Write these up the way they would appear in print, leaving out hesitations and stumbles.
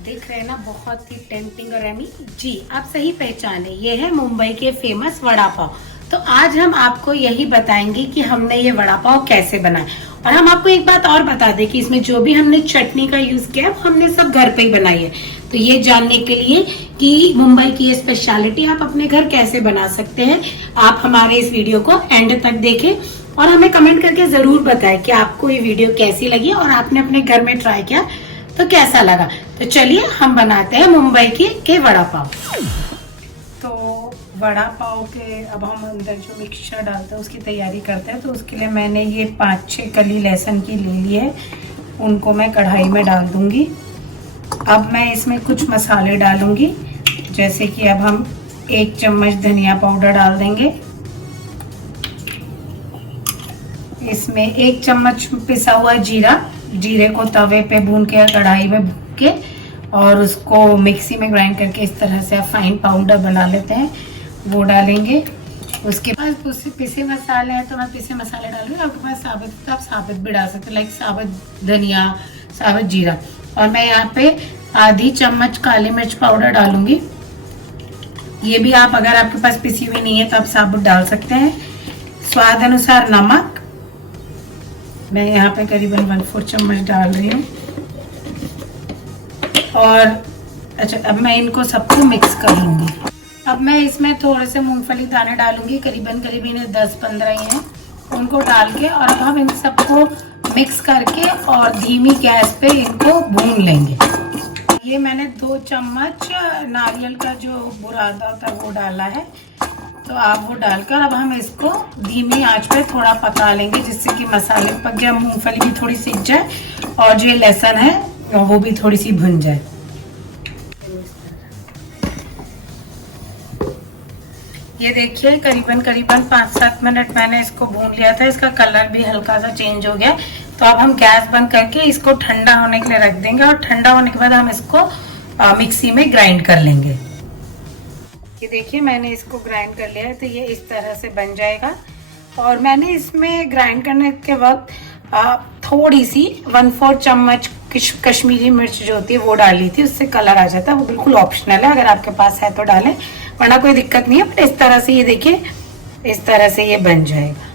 दिख रहे हैं ना, बहुत ही टेम्पटिंग और यम्मी। जी आप सही पहचाने, ये है मुंबई के फेमस वड़ा पाव। तो आज हम आपको यही बताएंगे कि हमने ये वड़ा पाव कैसे बनाए। और हम आपको एक बात और बता दें कि इसमें जो भी हमने चटनी का यूज किया है हमने सब घर पे ही बनाई है। तो ये जानने के लिए कि मुंबई की ये स्पेशलिटी आप अपने घर कैसे बना सकते हैं, आप हमारे इस वीडियो को एंड तक देखें और हमें कमेंट करके जरूर बताएं कि आपको ये वीडियो कैसी लगी और आपने अपने घर में ट्राई किया तो कैसा लगा। तो चलिए हम बनाते हैं मुंबई के वड़ा पाव। तो वड़ा पाव के अब हम अंदर जो मिक्सचर डालते हैं उसकी तैयारी करते हैं। तो उसके लिए मैंने ये 5-6 कली लहसुन की ले ली है, उनको मैं कढ़ाई में डाल दूंगी। अब मैं इसमें कुछ मसाले डालूंगी, जैसे कि अब हम 1 चम्मच धनिया पाउडर डाल देंगे। इसमें 1 चम्मच पिसा हुआ जीरा, जीरे को तवे पे भून के कढ़ाई में भून के और उसको मिक्सी में ग्राइंड करके इस तरह से आप फाइन पाउडर बना लेते हैं, वो डालेंगे। उसके बाद उससे पिसे मसाले हैं तो मैं पिसे मसाले डालूंगी। आपके पास साबुत तो आप साबुत भी डाल सकते हैं, लाइक साबुत धनिया, साबुत जीरा। और मैं यहाँ पे आधी चम्मच काली मिर्च पाउडर डालूंगी। ये भी आप अगर आपके पास पिसी हुई नहीं है तो आप साबुत डाल सकते हैं। स्वाद अनुसार नमक मैं यहाँ पे करीबन 1/4 चम्मच डाल रही हूँ। और अच्छा, अब मैं इनको सबको मिक्स कर लूंगी। अब मैं इसमें थोड़े से मूंगफली दाने डालूंगी, करीबन 10-15 ही हैं, उनको डाल के और अब हम इन सबको मिक्स करके और धीमी गैस पे इनको भून लेंगे। ये मैंने 2 चम्मच नारियल का जो बुरादा होता है वो डाला है, तो आप वो डालकर अब हम इसको धीमी आंच पे थोड़ा पका लेंगे, जिससे कि मसाले पक जाए, मूंगफली भी थोड़ी सीख जाए और जो लहसुन है वो भी थोड़ी सी भुन जाए। ये देखिए करीबन 5-7 मिनट मैंने इसको भून लिया था, इसका कलर भी हल्का सा चेंज हो गया। तो अब हम गैस बंद करके इसको ठंडा होने के लिए रख देंगे और ठंडा होने के बाद हम इसको मिक्सी में ग्राइंड कर लेंगे। ये देखिए मैंने इसको ग्राइंड कर लिया है, तो ये इस तरह से बन जाएगा। और मैंने इसमें ग्राइंड करने के वक्त थोड़ी सी 1/4 चम्मच कश्मीरी मिर्च जो होती है वो डाली थी, उससे कलर आ जाता है। वो बिल्कुल ऑप्शनल है, अगर आपके पास है तो डालें, वरना कोई दिक्कत नहीं है। बट इस तरह से ये देखिए, इस तरह से ये बन जाएगा।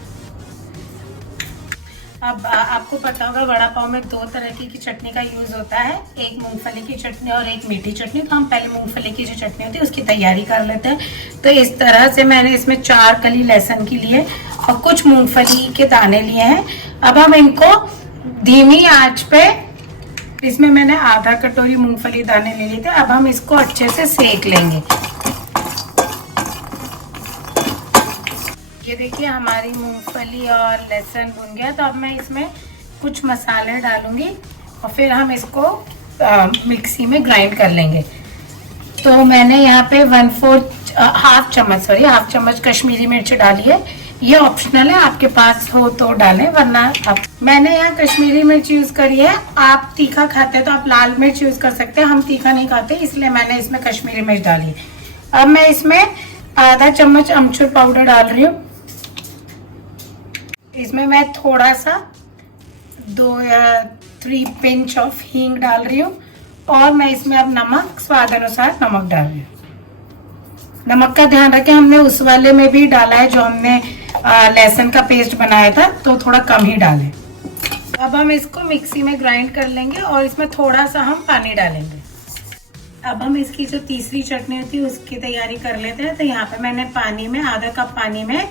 अब आपको पता होगा वड़ा पाव में 2 तरह की चटनी का यूज होता है, एक मूंगफली की चटनी और एक मीठी चटनी। तो हम पहले मूंगफली की जो चटनी होती है उसकी तैयारी कर लेते हैं। तो इस तरह से मैंने इसमें 4 कली लहसुन की लिए और कुछ मूंगफली के दाने लिए हैं। अब हम इनको धीमी आंच पे, इसमें मैंने आधा कटोरी मूंगफली दाने ले लिए थे, अब हम इसको अच्छे से सेक लेंगे। ये देखिए हमारी मूंगफली और लहसुन भुन गया। तो अब मैं इसमें कुछ मसाले डालूंगी और फिर हम इसको मिक्सी में ग्राइंड कर लेंगे। तो मैंने यहाँ पे हाफ चम्मच कश्मीरी मिर्च डाली है। ये ऑप्शनल है, आपके पास हो तो डालें, वरना आप। मैंने यहाँ कश्मीरी मिर्च यूज करी है, आप तीखा खाते हैं तो आप लाल मिर्च यूज कर सकते हैं। हम तीखा नहीं खाते इसलिए मैंने इसमें कश्मीरी मिर्च डाली है। अब मैं इसमें आधा चम्मच अमचूर पाउडर डाल रही हूँ। इसमें मैं थोड़ा सा 2 या 3 पिंच ऑफ हींग डाल रही हूँ और मैं इसमें अब नमक स्वाद अनुसार नमक डाल रही हूँ। नमक का ध्यान रखें, हमने उस वाले में भी डाला है जो हमने लहसुन का पेस्ट बनाया था, तो थोड़ा कम ही डालें। अब हम इसको मिक्सी में ग्राइंड कर लेंगे और इसमें थोड़ा सा हम पानी डालेंगे। अब हम इसकी जो तीसरी चटनी होती है उसकी तैयारी कर लेते हैं। तो यहाँ पे मैंने पानी में आधा कप पानी में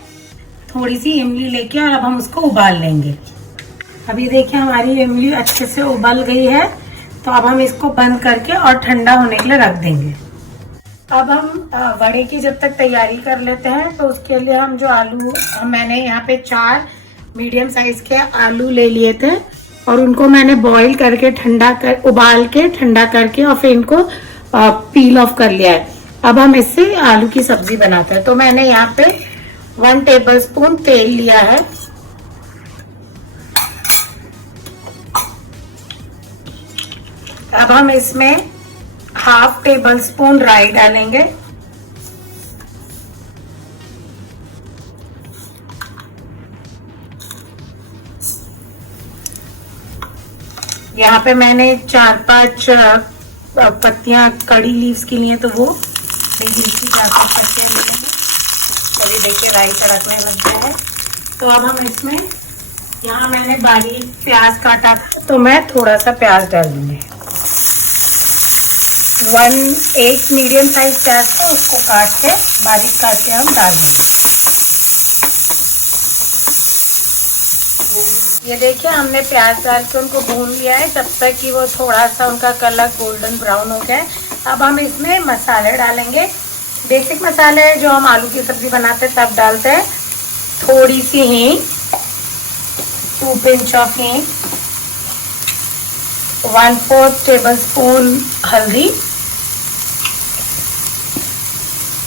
थोड़ी सी इमली लेके और अब हम उसको उबाल लेंगे। अभी देखिए हमारी इमली अच्छे से उबल गई है, तो अब हम इसको बंद करके और ठंडा होने के लिए रख देंगे। अब हम वड़े की जब तक तैयारी कर लेते हैं, तो उसके लिए हम जो आलू, मैंने यहाँ पे 4 मीडियम साइज के आलू ले लिए थे और उनको मैंने बॉईल करके उबाल के ठंडा करके और फिर इनको पील ऑफ कर लिया है। अब हम इससे आलू की सब्जी बनाते हैं। तो मैंने यहाँ पे 1 टेबलस्पून तेल लिया है। अब हम इसमें 1/2 टेबलस्पून राई डालेंगे। यहाँ पे मैंने 4-5 पत्तियां कड़ी लीव्स के लिए तो वो कड़ी लीव्स की 4 पत्तियां ले लेंगे। अभी देखिए राई तड़कने लग गया है। तो अब हम इसमें, यहाँ मैंने बारीक प्याज काटा था तो मैं थोड़ा सा प्याज डाल दूंगी। एक मीडियम साइज प्याज है, उसको काट के बारीक काट के हम डाल देंगे। ये देखिए हमने प्याज डाल के उनको भून लिया है जब तक कि वो थोड़ा सा उनका कलर गोल्डन ब्राउन हो जाए। अब हम इसमें मसाले डालेंगे। बेसिक मसाले जो हम आलू की सब्जी बनाते हैं तब डालते हैं। थोड़ी सी हींग, 2 पिंच ऑफ हींग, 1/4 टेबलस्पून हल्दी।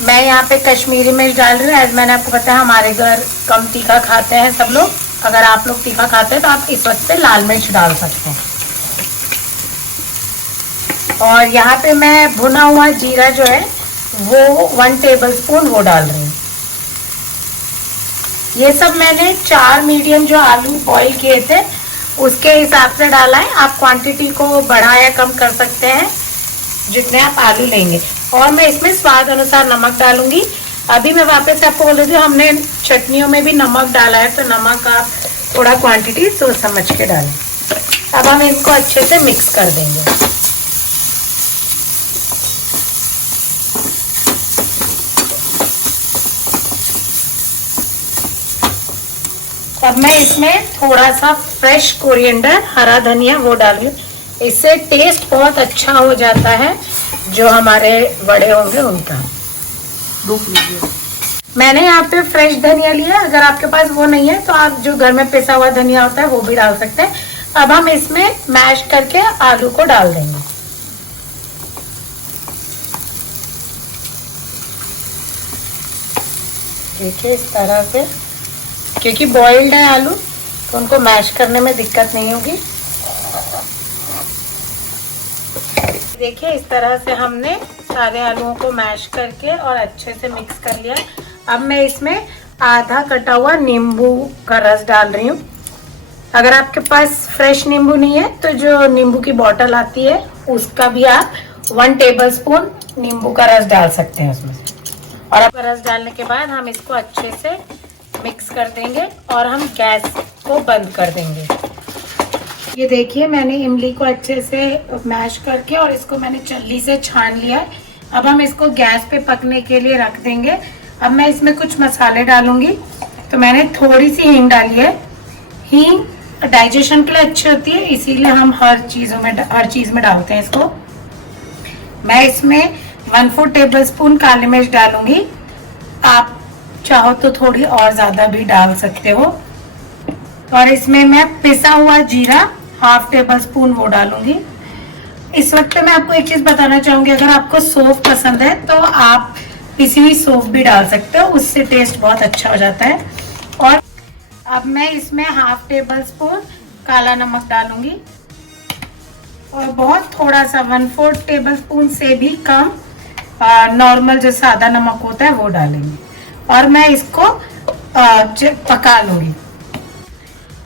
मैं यहाँ पे कश्मीरी मिर्च डाल रही हूँ। एज मैंने आपको बताया हमारे घर कम तीखा खाते हैं सब लोग। अगर आप लोग तीखा खाते हैं तो आप इस वक्त पे लाल मिर्च डाल सकते हैं। और यहाँ पे मैं भुना हुआ जीरा जो है वो 1 टेबलस्पून वो डाल रही हूँ। ये सब मैंने 4 मीडियम जो आलू बॉईल किए थे उसके हिसाब से डाला है। आप क्वांटिटी को बढ़ा या कम कर सकते हैं जितने आप आलू लेंगे। और मैं इसमें स्वाद अनुसार नमक डालूंगी। अभी मैं वापस आपको बोल रही हूँ हमने चटनियों में भी नमक डाला है, तो नमक आप थोड़ा क्वांटिटी सोच समझ के डालें। अब हम इनको अच्छे से मिक्स कर देंगे। अब मैं इसमें थोड़ा सा फ्रेश कोरिएंडर, हरा धनिया वो डाल रही हूँ। इससे टेस्ट बहुत अच्छा हो जाता है जो हमारे वड़े होंगे उनका। मैंने यहाँ पे फ्रेश धनिया लिया। अगर आपके पास वो नहीं है तो आप जो घर में पिसा हुआ धनिया होता है वो भी डाल सकते हैं। अब हम इसमें मैश करके आलू को डाल देंगे। देखिए इस तरह से, क्योंकि बॉइल्ड है आलू तो उनको मैश करने में दिक्कत नहीं होगी। देखिए इस तरह से हमने सारे आलूओं को मैश करके और अच्छे से मिक्स कर लिया। अब मैं इसमें आधा कटा हुआ नींबू का रस डाल रही हूँ। अगर आपके पास फ्रेश नींबू नहीं है तो जो नींबू की बोतल आती है उसका भी आप 1 टेबलस्पून नींबू का रस डाल सकते हैं उसमें। और अब रस डालने के बाद हम इसको अच्छे से मिक्स कर देंगे और हम गैस को बंद कर देंगे। ये देखिए मैंने इमली को अच्छे से मैश करके और इसको मैंने चल्ली से छान लिया है। अब हम इसको गैस पे पकने के लिए रख देंगे। अब मैं इसमें कुछ मसाले डालूंगी। तो मैंने थोड़ी सी हींग डाली है। हींग डाइजेशन के लिए अच्छी होती है, इसीलिए हम हर चीज में डालते हैं इसको। मैं इसमें 1/4 टेबलस्पून काली मिर्च डालूंगी। आप चाहो तो थोड़ी और ज्यादा भी डाल सकते हो। और इसमें मैं पिसा हुआ जीरा 1/2 टेबलस्पून वो डालूंगी। इस वक्त मैं आपको एक चीज बताना चाहूंगी, अगर आपको सौंफ पसंद है तो आप पिसी हुई सौंफ भी डाल सकते हो, उससे टेस्ट बहुत अच्छा हो जाता है। और अब मैं इसमें 1/2 टेबलस्पून काला नमक डालूंगी और बहुत थोड़ा सा 1/4 टेबलस्पून से भी कम नॉर्मल जो सादा नमक होता है वो डालेंगे। और मैं इसको पका लूंगी।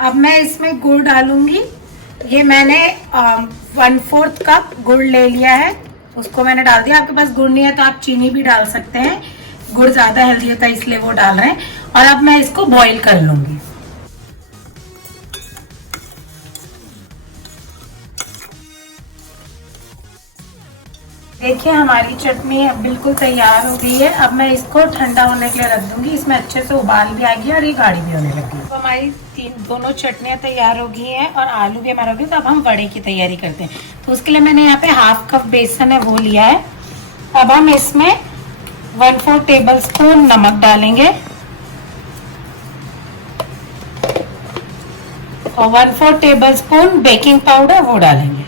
अब मैं इसमें गुड़ डालूंगी। ये मैंने 1/4 कप गुड़ ले लिया है, उसको मैंने डाल दिया। आपके पास गुड़ नहीं है तो आप चीनी भी डाल सकते हैं। गुड़ ज्यादा हेल्दी होता है इसलिए वो डाल रहे हैं। और अब मैं इसको बॉईल कर लूंगी। देखिए हमारी चटनी अब बिल्कुल तैयार हो गई है। अब मैं इसको ठंडा होने के लिए रख दूंगी। इसमें अच्छे से उबाल भी आ गया और ये गाढ़ी भी होने लगी। तो हमारी दोनों चटनियाँ तैयार हो गई हैं और आलू भी हमारा हो गया। तो अब हम वड़े की तैयारी करते हैं। तो उसके लिए मैंने यहाँ पे 1/2 कप बेसन है वो लिया है। अब हम इसमें 1/4 टेबलस्पून नमक डालेंगे और 1/4 टेबलस्पून बेकिंग पाउडर वो डालेंगे।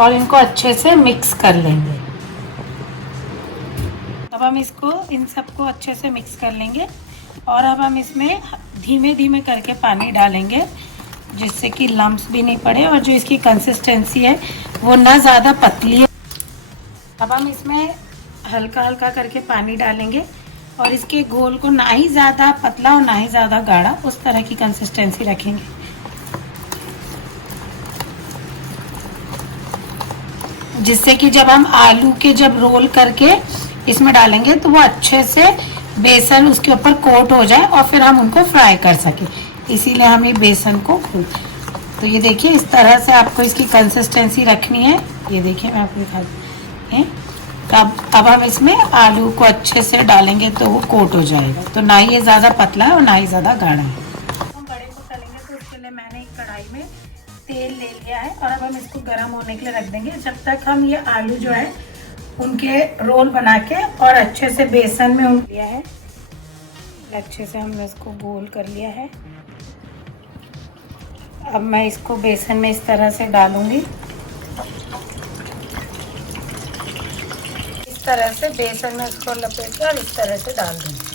और इनको अच्छे से मिक्स कर लेंगे। अब हम इसको इन सबको अच्छे से मिक्स कर लेंगे और अब हम इसमें धीमे धीमे करके पानी डालेंगे जिससे कि लम्प्स भी नहीं पड़े और जो इसकी कंसिस्टेंसी है वो ना ज़्यादा पतली है। अब हम इसमें हल्का हल्का करके पानी डालेंगे और इसके घोल को ना ही ज़्यादा पतला और ना ही ज़्यादा गाढ़ा, उस तरह की कंसिस्टेंसी रखेंगे। जिससे कि जब हम आलू के जब रोल करके इसमें डालेंगे तो वो अच्छे से बेसन उसके ऊपर कोट हो जाए और फिर हम उनको फ्राई कर सकें, इसीलिए हम ये बेसन को तो ये देखिए इस तरह से आपको इसकी कंसिस्टेंसी रखनी है। ये देखिए मैं आपको दिखाती हूँ। अब हम इसमें आलू को अच्छे से डालेंगे तो वो कोट हो जाएगा, तो ना ही ये ज़्यादा पतला है और ना ही ज़्यादा गाढ़ा है। हम बड़े को तलेंगे तो उसके लिए मैंने एक कढ़ाई में तेल ले लिया है और अब हम इसको गर्म होने के लिए रख देंगे जब तक हम ये आलू जो है उनके रोल बना के और अच्छे से बेसन में उन लिया है। अच्छे से हमने इसको गोल कर लिया है। अब मैं इसको बेसन में इस तरह से डालूंगी, इस तरह से बेसन में इसको लपेट के और इस तरह से डाल दूंगी।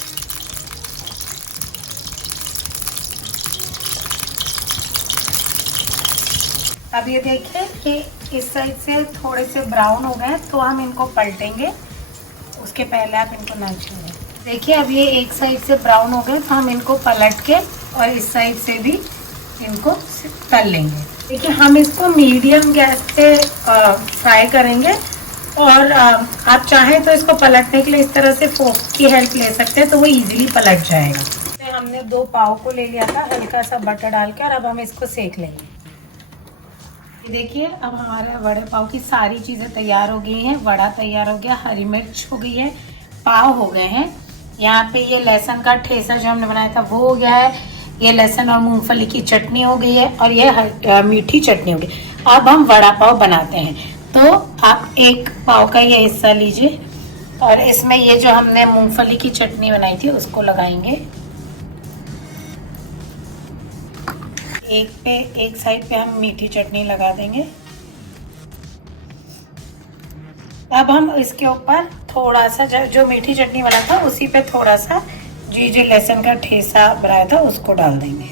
अब ये देखिए कि इस साइड से थोड़े से ब्राउन हो गए तो हम इनको पलटेंगे, उसके पहले आप इनको ना छूएं। देखिए अब ये एक साइड से ब्राउन हो गए तो हम इनको पलट के और इस साइड से भी इनको तल लेंगे। देखिए हम इसको मीडियम गैस पे फ्राई करेंगे और आप चाहें तो इसको पलटने के लिए इस तरह से फोक की हेल्प ले सकते हैं तो वो इजीली पलट जाएगा। तो हमने 2 पाव को ले लिया था हल्का सा बटर डाल के और अब हम इसको सेक लेंगे। देखिए अब हमारे वड़े पाव की सारी चीज़ें तैयार हो गई हैं। वड़ा तैयार हो गया, हरी मिर्च हो गई है, पाव हो गए हैं। यहाँ पे ये लहसुन का ठेसा जो हमने बनाया था वो हो गया है, ये लहसुन और मूंगफली की चटनी हो गई है और ये मीठी चटनी हो गई। अब हम वड़ा पाव बनाते हैं, तो आप एक पाव का ये हिस्सा लीजिए और इसमें ये जो हमने मूंगफली की चटनी बनाई थी उसको लगाएंगे। एक साइड पे हम मीठी चटनी लगा देंगे। अब हम इसके ऊपर थोड़ा सा जो मीठी चटनी वाला था उसी पे थोड़ा सा जो लहसुन का ठेसा बनाया था उसको डाल देंगे।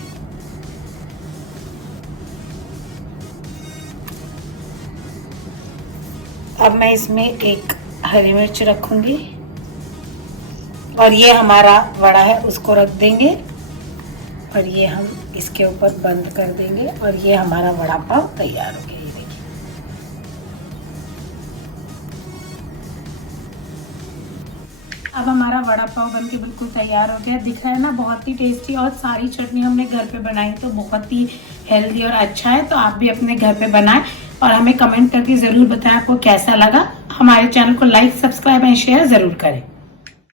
अब मैं इसमें एक हरी मिर्च रखूंगी और ये हमारा वड़ा है उसको रख देंगे और ये हम इसके ऊपर बंद कर देंगे और ये हमारा वड़ा पाव तैयार हो गया। ये देखिए अब हमारा वड़ा पाव बनके बिल्कुल तैयार हो गया। दिख रहा है ना, बहुत ही टेस्टी और सारी चटनी हमने घर पे बनाई तो बहुत ही हेल्दी और अच्छा है। तो आप भी अपने घर पे बनाएं और हमें कमेंट करके ज़रूर बताएं आपको कैसा लगा। हमारे चैनल को लाइक, सब्सक्राइब एंड शेयर ज़रूर करें।